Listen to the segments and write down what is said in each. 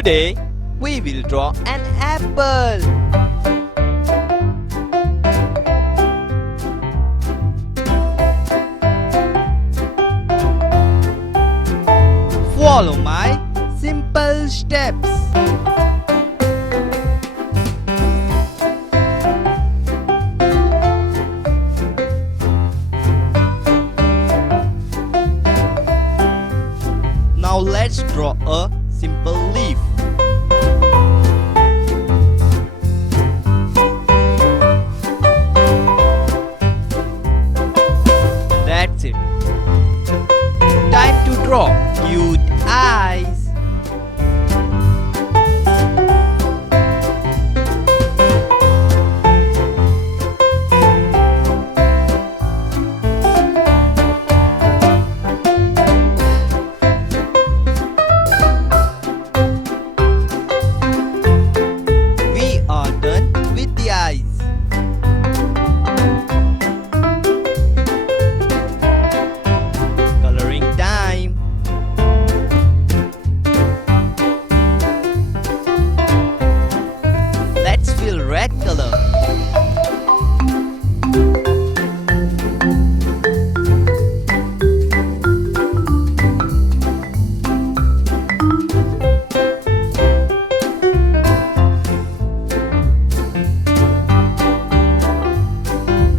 Today, we will draw an apple. Follow my simple steps. Now let's draw a simple leaf. That's it. Time to draw cute eyes. We are done with the eyes. Coloring time. Let's fill red color.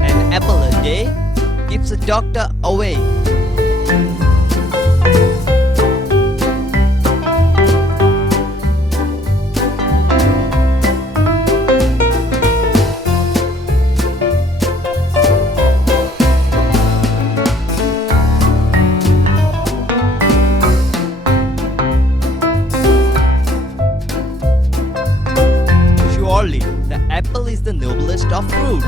An apple a day keeps a doctor away. Surely, the apple is the noblest of fruits.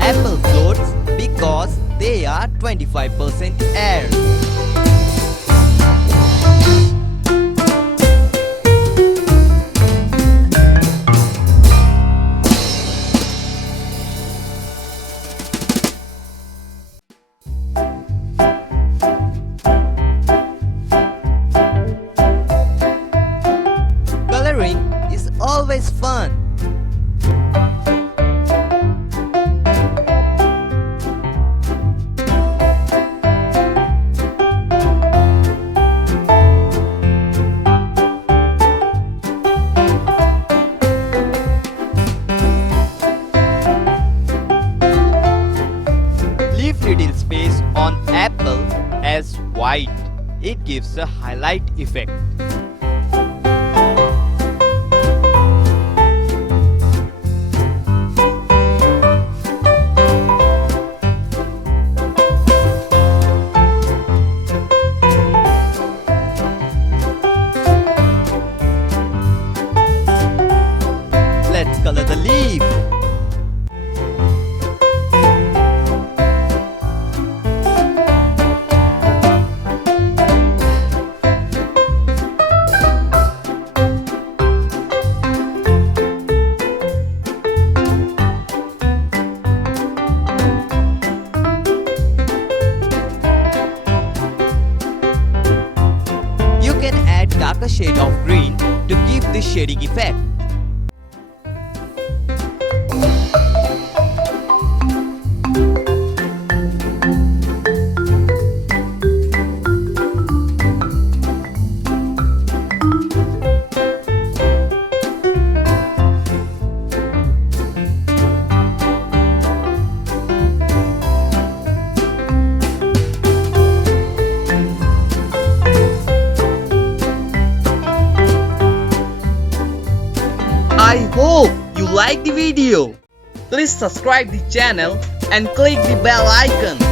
Apple floats because they are 25% air. Coloring is always fun. Leave little space on apple as white. It gives a highlight effect. Let's color the leaf. You can add darker shade of green to give the shading effect. I hope you like the video. Please subscribe the channel and click the bell icon.